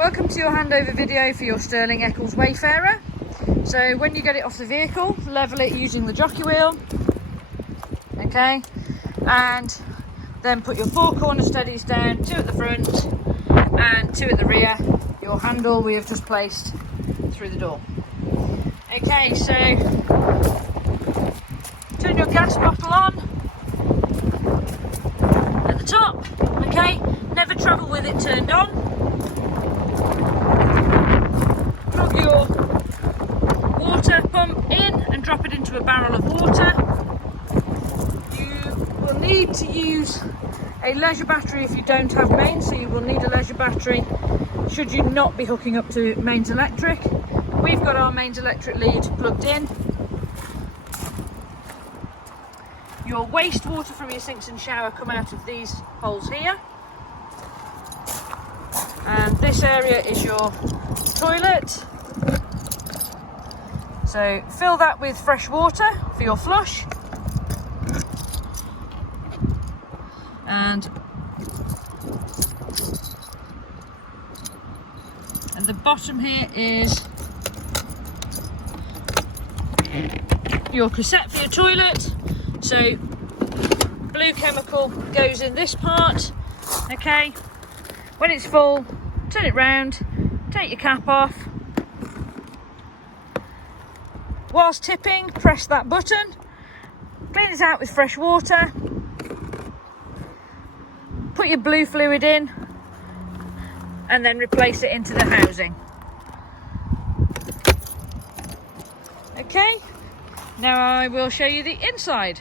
Welcome to your handover video for your Sterling Eccles Wayfarer. So when you get it off the vehicle, level it using the jockey wheel, okay, and then put your four corner steadies down, two at the front and two at the rear. Your handle we have just placed through the door. Okay, so turn your gas bottle on at the top, okay, never travel with it turned on. Plug your water pump in and drop it into a barrel of water. You will need to use a leisure battery if you don't have mains, so you will need a leisure battery should you not be hooking up to mains electric. We've got our mains electric lead plugged in. Your wastewater from your sinks and shower come out of these holes here. And this area is your toilet. So fill that with fresh water for your flush. And the bottom here is your cassette for your toilet. So blue chemical goes in this part, okay. When it's full, turn it round, take your cap off. Whilst tipping, press that button, clean it out with fresh water, put your blue fluid in, and then replace it into the housing. Okay, now I will show you the inside.